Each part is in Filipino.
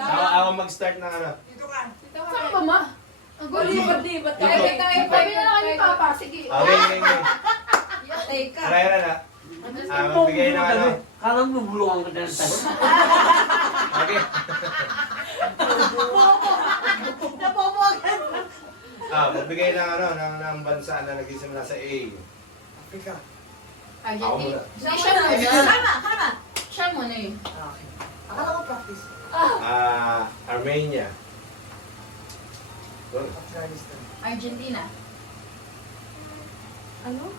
Ako mag-start ng ano. Saan ba, ma? Ang gulo yung dibat. Sabi na lang kayo ni Papa. Sige. Wing. Teka. Tara na. Magbigay ng ano. Kala mo bulungan ka dyan tayo. Okay. Napopogan. Magbigay ng ano, ng bansa na nagsisimula sa A. Africa. Argentina. Ako Siya muna. Tama. Siya muna eh. Okay. Akala ko practice. Armenia. Afghanistan. Argentina. Ano?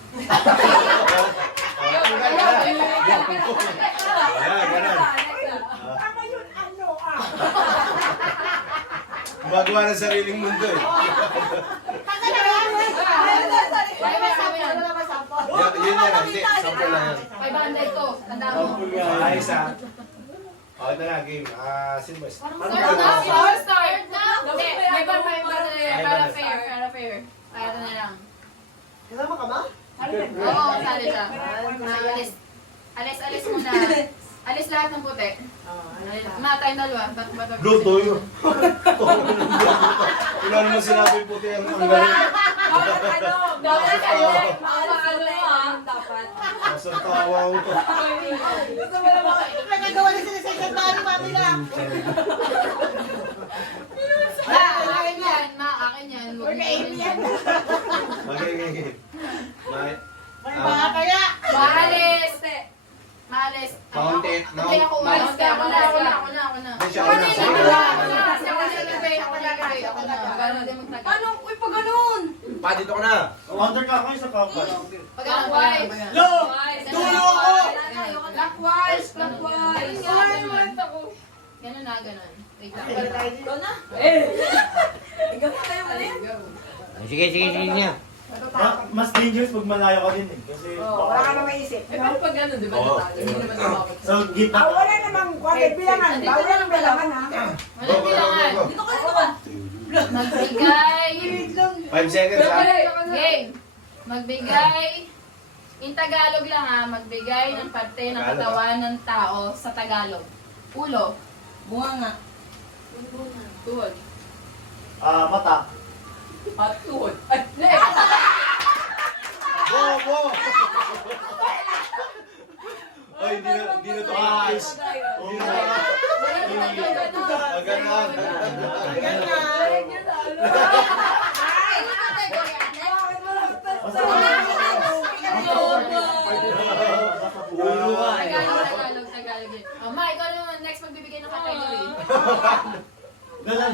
Ganun. Tama yun, ano Gumagawa ng sariling mundo eh. Yun yan, hindi. Sample lang yan. 500 to. Tanda mo. Ayos ah. Ito na, game. Sino ba? Start na. Start na. Hindi. May ba para fair. Para fair. Kaya ito na lang. Kasama ka ba? Oo, sali siya. Alis muna. Alis lahat ng puti. Ma, tayong dalawa. Bato. Luto yun. Wala naman sinabi puti ang galing. Dapat kayo. Dapat. Masang tawa ko. Nagagawa na sila sa isang bari, mami na. Akin yan. Ma, akin yan. Okay. May mga kaya. Maalis. Maalis. Kaunti. Hindi ako umalis. Ako na. Ako na. Gano'n din magtagal. Paano? Uy, pa ganun! Pa, dito ka na. Counter ka kayo sa kapal. Pag ganun. Yo! Dulo ko! Clockwise. Ganun na, ganun. Wait lang. Ikaw na? Ikaw na kayo mali. Sige niya. Mas dangerous pag malayo ka din eh. Kasi Wala ka na maisip. Pero pag ganun, di ba Oo. natalo? Hindi naman tumapot. so gitna ka. Wala namang kwate bilangan. Bawal ang bilangan ha. Wala bilangan. Dito ka. Magbigay. 5 seconds ah. Game. Magbigay. In Tagalog lang ha. Magbigay ng parte ng katawan ng tao sa Tagalog. Ulo. Bunga nga. Tuhod. Mata. At tuhod. At leeg. Bobo! Ay, di na to ayos. Di na Ganon. Tagalog. Ma, ikaw naman next magbibigay ng category. Ganun.